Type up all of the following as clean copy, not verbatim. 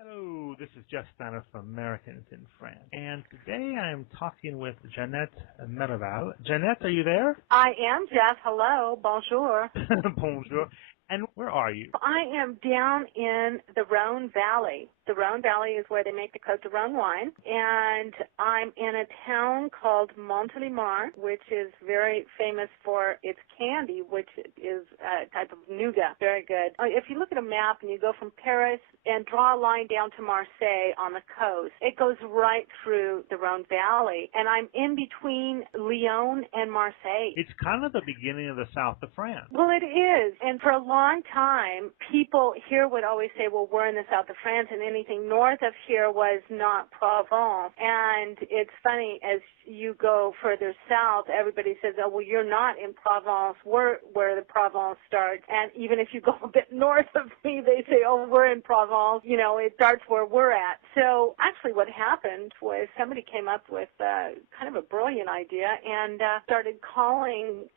Hello, this is Jeff Steiner from Americans in France. And today I am talking with Jeanette Malleval. Jeanette, are you there? I am, Jeff. Hello. Bonjour. Bonjour. And where are you? I am down in the Rhone Valley. The Rhone Valley is where they make the Côte de Rhone wine. And I'm in a town called Malleval, which is very famous for its candy, which is a type of nougat. Very good. If you look at a map and you go from Paris and draw a line down to Marseille on the coast, it goes right through the Rhone Valley. And I'm in between Lyon and Marseille. It's kind of the beginning of the south of France. Well, it is. And for a long time, people here would always say, well, we're in the south of France, and anything north of here was not Provence. And it's funny, as you go further south, everybody says, oh, well, you're not in Provence. We're where the Provence starts. And even if you go a bit north of me, they say, oh, we're in Provence. You know, it starts where we're at. So actually what happened was somebody came up with kind of a brilliant idea and started calling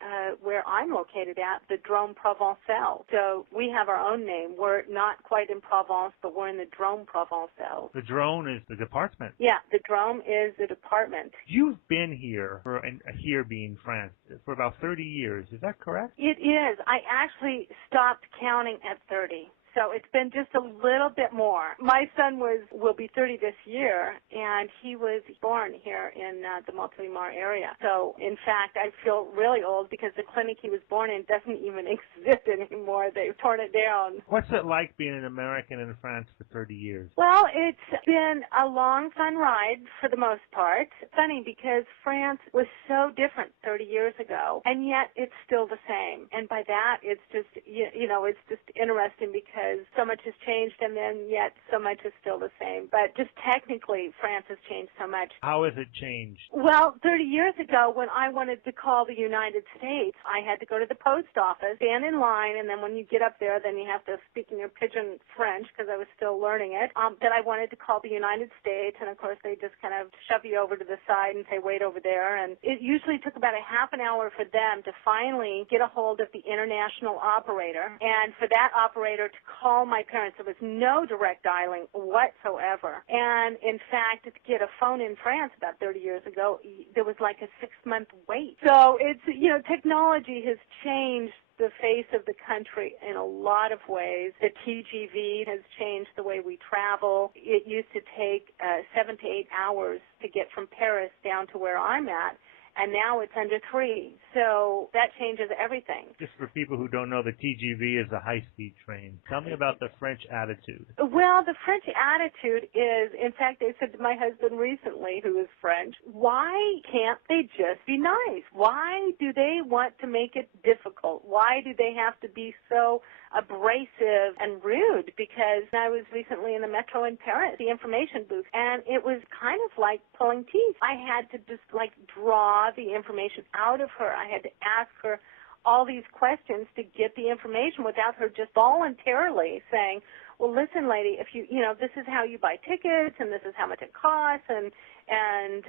where I'm located at the Drôme Provençal. So we have our own name. We're not quite in Provence, but we're in the Drôme Provençal. The Drôme is the department. Yeah, the Drôme is the department. You've been here, and here being France, for about 30 years. Is that correct? It is. I actually stopped counting at 30. So it's been just a little bit more. My son will be 30 this year, and he was born here in the Malleval area. So, in fact, I feel really old because the clinic he was born in doesn't even exist anymore. They've torn it down. What's it like being an American in France for 30 years? Well, it's been a long, fun ride for the most part. Funny because France was so different 30 years ago, and yet it's still the same. And by that, it's just, it's just interesting because so much has changed, and then yet so much is still the same. But just technically, France has changed so much. How has it changed? Well, 30 years ago, when I wanted to call the United States, I had to go to the post office, stand in line, and then when you get up there, then you have to speak in your pidgin French, because I was still learning it, that I wanted to call the United States, and of course they just kind of shove you over to the side and say, wait over there. And it usually took about a half an hour for them to finally get a hold of the international operator, and for that operator to call my parents. There was no direct dialing whatsoever. And in fact, to get a phone in France about 30 years ago, there was like a 6-month wait. So it's, technology has changed the face of the country in a lot of ways. The TGV has changed the way we travel. It used to take 7 to 8 hours to get from Paris down to where I'm at, and now it's under 3. So that changes everything. Just for people who don't know, the TGV is a high-speed train. Tell me about the French attitude. Well, the French attitude is, in fact, they said to my husband recently, who is French, why can't they just be nice? Why do they want to make it difficult? Why do they have to be so abrasive and rude? Because I was recently in the metro in Paris, the information booth, and it was kind of like pulling teeth. I had to just draw the information out of her. I had to ask her all these questions to get the information without her just voluntarily saying, well, listen, lady, if this is how you buy tickets, and this is how much it costs, and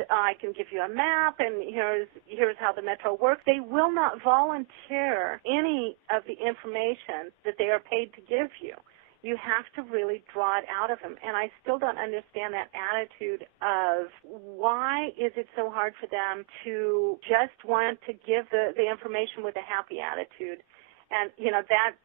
I can give you a map, and here's how the metro works. They will not volunteer any of the information that they are paid to give you. You have to really draw it out of them. And I still don't understand that attitude of why is it so hard for them to just want to give the information with a happy attitude. And,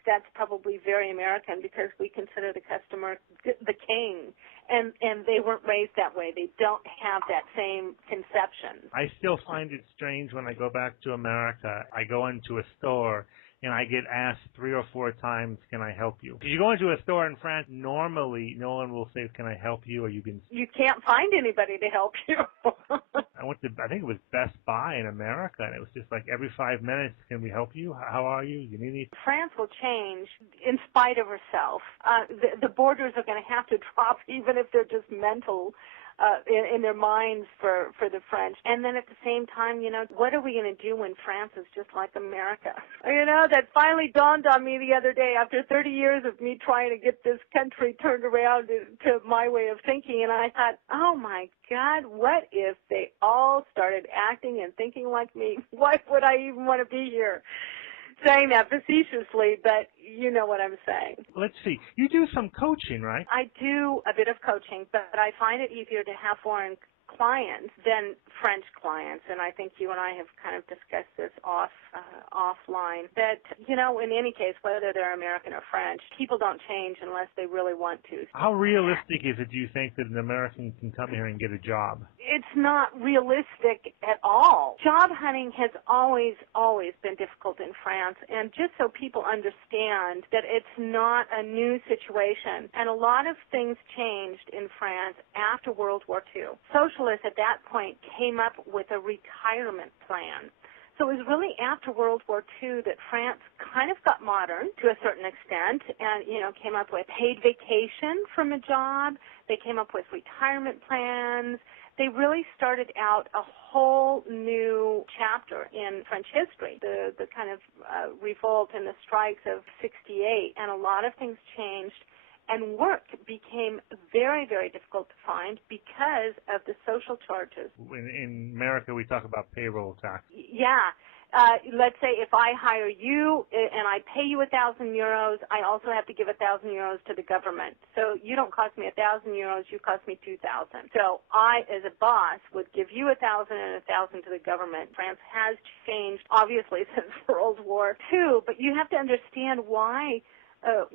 that's probably very American because we consider the customer the king. And they weren't raised that way. They don't have that same conception. I still find it strange when I go back to America. I go into a store and I get asked 3 or 4 times, can I help you? If you go into a store in France, normally no one will say, can I help you? Or you can't find anybody to help you. I think it was Best Buy in America, and it was just like every 5 minutes, can we help you? How are you? You need anything? France will change in spite of herself. The borders are going to have to drop, even if they're just mental. In their minds for the French. And then at the same time, what are we going to do when France is just like America? That finally dawned on me the other day after 30 years of me trying to get this country turned around to my way of thinking. And I thought, oh my God, what if they all started acting and thinking like me? Why would I even want to be here? saying that facetiously, but you know what I'm saying. Let's see. You do some coaching, right? I do a bit of coaching, but I find it easier to have foreign clients than French clients, and I think you and I have kind of discussed this offline, that, you know, in any case, whether they're American or French, people don't change unless they really want to. How realistic is it, do you think, that an American can come here and get a job? It's not realistic at all. Job hunting has always been difficult in France, and just so people understand that it's not a new situation, and a lot of things changed in France after World War II. Socialists at that point came up with a retirement plan. So it was really after World War II that France kind of got modern to a certain extent and, you know, came up with paid vacation from a job. They came up with retirement plans. They really started out a whole new chapter in French history, the kind of revolt and the strikes of '68, and a lot of things changed. And work became very, very difficult to find because of the social charges. In America, we talk about payroll tax. Yeah. Let's say if I hire you and I pay you €1,000, I also have to give €1,000 to the government. So you don't cost me €1,000, you cost me $2,000. So I, as a boss, would give you $1,000 and $1,000 to the government. France has changed, obviously, since World War II, but you have to understand why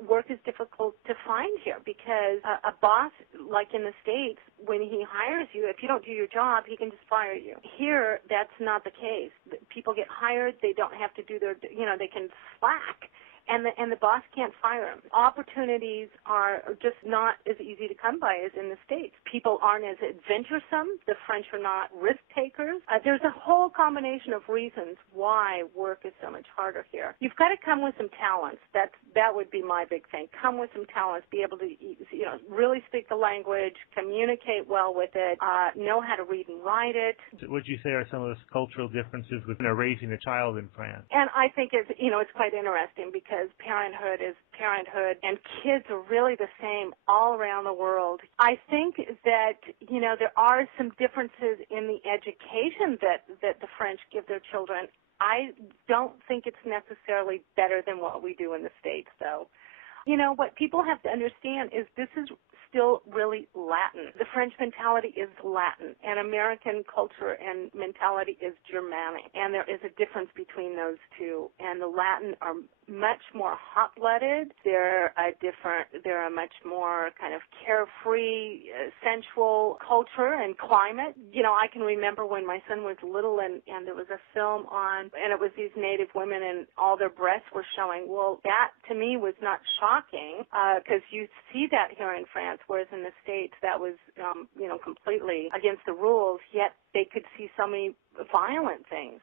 work is difficult to find here, because a boss, like in the States, when he hires you, if you don't do your job, he can just fire you. Here, that's not the case. People get hired, they don't have to do their, you know, they can slack. And the boss can't fire them. Opportunities are just not as easy to come by as in the States. People aren't as adventuresome. The French are not risk takers. There's a whole combination of reasons why work is so much harder here. You've got to come with some talents. That would be my big thing. Come with some talents. Be able to, you know, really speak the language, communicate well with it, know how to read and write it. What would you say are some of the cultural differences with raising a child in France? And I think it's quite interesting because parenthood is parenthood, and kids are really the same all around the world. I think that, you know, there are some differences in the education that the French give their children. I don't think it's necessarily better than what we do in the States, though. You know, what people have to understand is this is still really Latin. The French mentality is Latin, and American culture and mentality is Germanic. And there is a difference between those two. And the Latin are much more hot-blooded. They're a much more kind of carefree, sensual culture and climate. You know, I can remember when my son was little and there was a film on, and it was these native women and all their breasts were showing. Well, that to me was not shocking because you see that here in France, whereas in the States that was, completely against the rules, yet they could see so many violent things.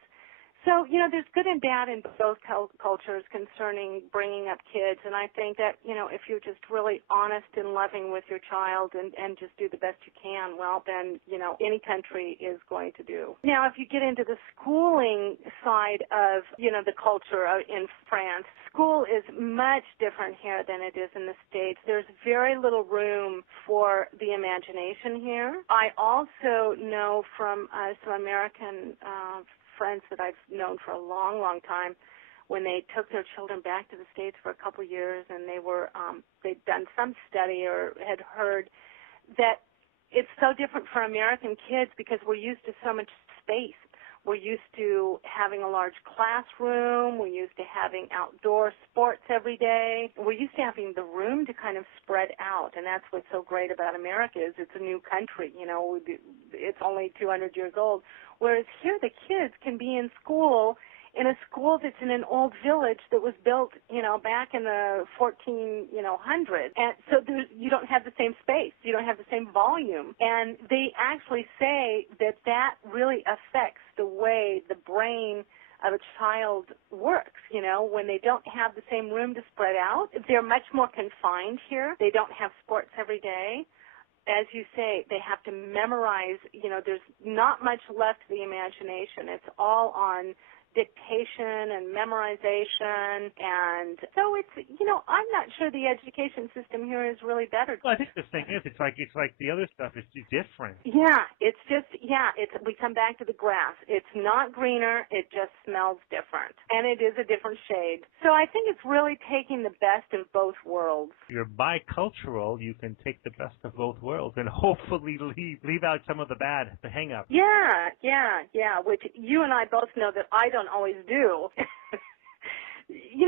So, you know, there's good and bad in both cultures concerning bringing up kids, and I think that, you know, if you're just really honest and loving with your child and just do the best you can, well, then, you know, any country is going to do. Now, if you get into the schooling side of, you know, the culture in France, school is much different here than it is in the States. There's very little room for the imagination here. I also know from some American friends that I've known for a long, long time, when they took their children back to the States for a couple of years and they'd done some study or had heard that it's so different for American kids because we're used to so much space. We're used to having a large classroom. We're used to having outdoor sports every day. We're used to having the room to kind of spread out, and that's what's so great about America is it's a new country. You know, it's only 200 years old, whereas here the kids can be in a school that's in an old village that was built, you know, back in the 1400s. And so you don't have the same space. You don't have the same volume. And they actually say that really affects the way the brain of a child works, you know, when they don't have the same room to spread out. They're much more confined here. They don't have sports every day. As you say, they have to memorize, you know, there's not much left to the imagination. It's all on dictation and memorization, and so it's, I'm not sure the education system here is really better. Well, I think the thing is, it's like the other stuff is just different. Yeah, we come back to the grass. It's not greener, it just smells different. And it is a different shade. So I think it's really taking the best of both worlds. You're bicultural, you can take the best of both worlds and hopefully leave out some of the bad, the hang-ups. Yeah, which you and I both know that I don't always do.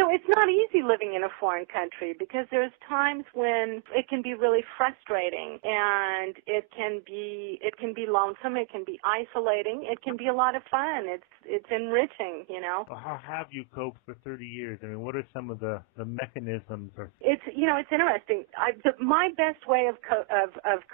It's not easy living in a foreign country because there's times when it can be really frustrating, and it can be lonesome, it can be isolating, it can be a lot of fun. It's enriching, Well, how have you coped for 30 years? I mean, what are some of the mechanisms? It's interesting. My best way of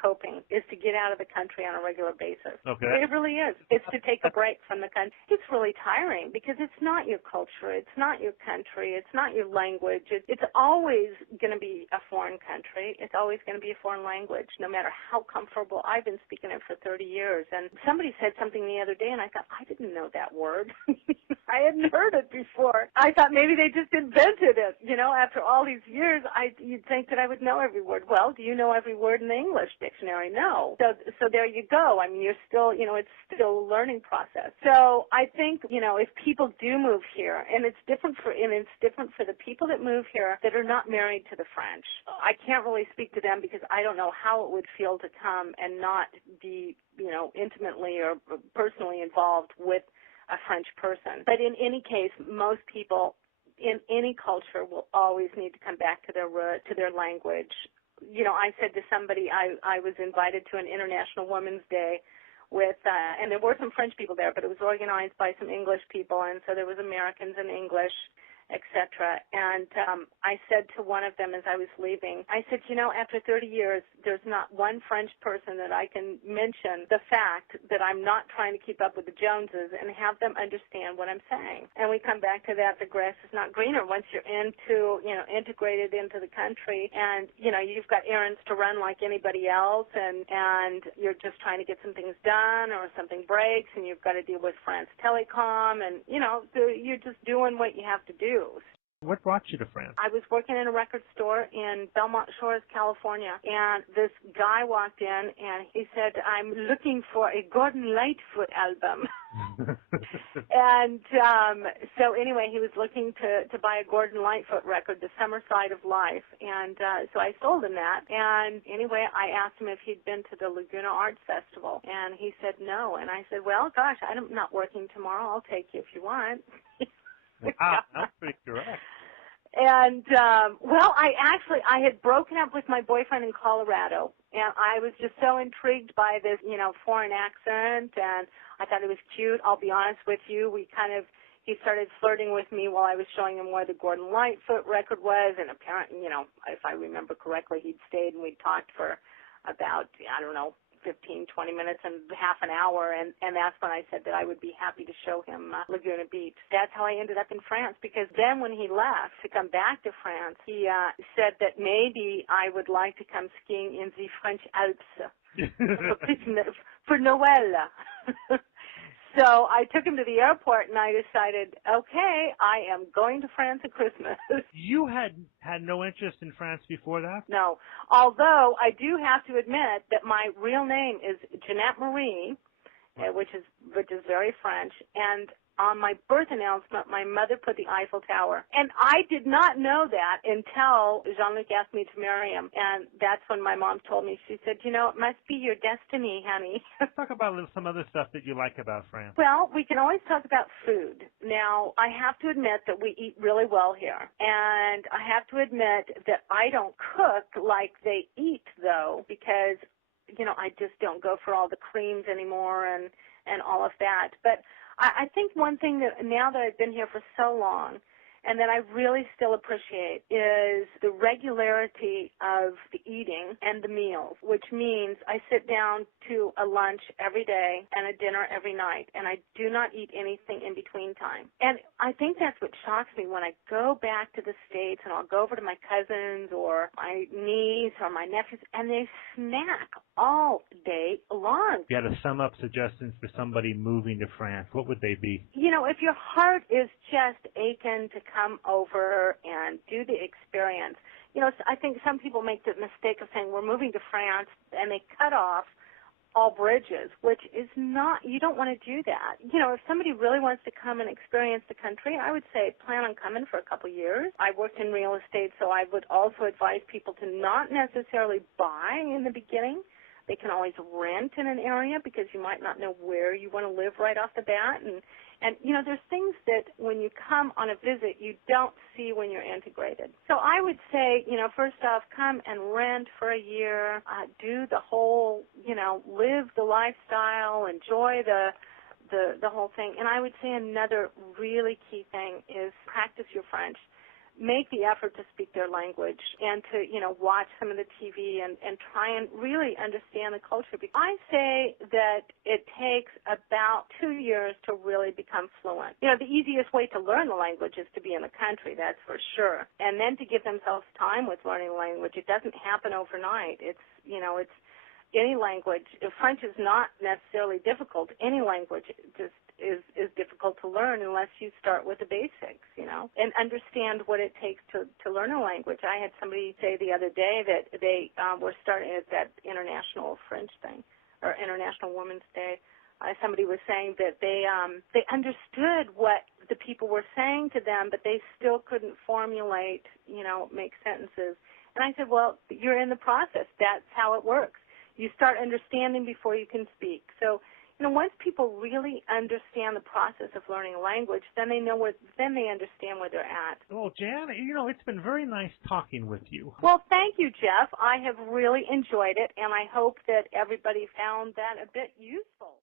coping is to get out of the country on a regular basis. Okay. It really is. It's to take a break from the country. It's really tiring because it's not your culture, it's not your country, it's not your language. It's always going to be a foreign country. It's always going to be a foreign language, no matter how comfortable. I've been speaking it for 30 years, and somebody said something the other day, and I thought, I didn't know that word. I hadn't heard it before. I thought maybe they just invented it. After all these years, you'd think that I would know every word. Well, do you know every word in the English dictionary? No. So there you go. I mean, you're still, it's still a learning process. So I think, if people do move here, and it's different for the people that move here that are not married to the French. I can't really speak to them because I don't know how it would feel to come and not be, intimately or personally involved with a French person. But in any case, most people in any culture will always need to come back to their root, to their language. I said to somebody, I was invited to an International Women's Day with, and there were some French people there, but it was organized by some English people, and so there was Americans and English, etc. And I said to one of them as I was leaving, I said, after 30 years, there's not one French person that I can mention the fact that I'm not trying to keep up with the Joneses and have them understand what I'm saying. And we come back to that, the grass is not greener. Once you're integrated into the country, and, you've got errands to run like anybody else, and you're just trying to get some things done, or something breaks, and you've got to deal with France Telecom, and, so you're just doing what you have to do. What brought you to France? I was working in a record store in Belmont Shores, California, and this guy walked in, and he said, I'm looking for a Gordon Lightfoot album. And so anyway, he was looking to buy a Gordon Lightfoot record, The Summer Side of Life, and so I sold him that. And anyway, I asked him if he'd been to the Laguna Arts Festival, and he said no. And I said, well, gosh, I'm not working tomorrow. I'll take you if you want. Wow, that's pretty correct. And, I had broken up with my boyfriend in Colorado, and I was just so intrigued by this, foreign accent, and I thought it was cute. I'll be honest with you, he started flirting with me while I was showing him where the Gordon Lightfoot record was, and apparently, if I remember correctly, he'd stayed and we'd talked for about, 15, 20 minutes and half an hour, and that's when I said that I would be happy to show him Laguna Beach. That's how I ended up in France, because then when he left to come back to France, he said that maybe I would like to come skiing in the French Alps for Noël. So I took him to the airport, and I decided, okay, I am going to France at Christmas. You had no interest in France before that? No, although I do have to admit that my real name is Jeanette Marie, which is very French, and on my birth announcement, my mother put the Eiffel Tower. And I did not know that until Jean-Luc asked me to marry him. And that's when my mom told me, she said, it must be your destiny, honey. Let's talk about some other stuff that you like about France. Well, we can always talk about food. Now, I have to admit that we eat really well here. And I have to admit that I don't cook like they eat, though, because, I just don't go for all the creams anymore and all of that. But I think one thing that now that I've been here for so long and that I really still appreciate is the regularity of the eating and the meals, which means I sit down to a lunch every day and a dinner every night, and I do not eat anything in between time. And I think that's what shocks me when I go back to the States, and I'll go over to my cousins or my niece or my nephews, and they snack all stay long. If you had to sum up suggestions for somebody moving to France, what would they be? You know, if your heart is just aching to come over and do the experience, you know, I think some people make the mistake of saying we're moving to France and they cut off all bridges, which is not, you don't want to do that. You know, if somebody really wants to come and experience the country, I would say plan on coming for a couple years. I worked in real estate, so I would also advise people to not necessarily buy in the beginning. They can always rent in an area because you might not know where you want to live right off the bat. And you know, there's things that when you come on a visit you don't see when you're integrated. So I would say, you know, first off, come and rent for a year, do the whole, you know, live the lifestyle, enjoy the whole thing. And I would say another really key thing is practice your French. Make the effort to speak their language and to, you know, watch some of the TV and try and really understand the culture. I say that it takes about 2 years to really become fluent. You know, the easiest way to learn the language is to be in the country, that's for sure. And then to give themselves time with learning the language. It doesn't happen overnight. It's, you know, it's any language. If French is not necessarily difficult, any language just is difficult to learn unless you start with the basics, you know, and understand what it takes to learn a language. I had somebody say the other day that they were starting at that International French thing, or International Women's Day. Somebody was saying that they understood what the people were saying to them, but they still couldn't formulate, you know, make sentences. And I said, well, you're in the process. That's how it works. You start understanding before you can speak. So, you know, once people really understand the process of learning a language, then they know then they understand where they're at. Well, Jan, you know, it's been very nice talking with you. Well, thank you, Jeff. I have really enjoyed it, and I hope that everybody found that a bit useful.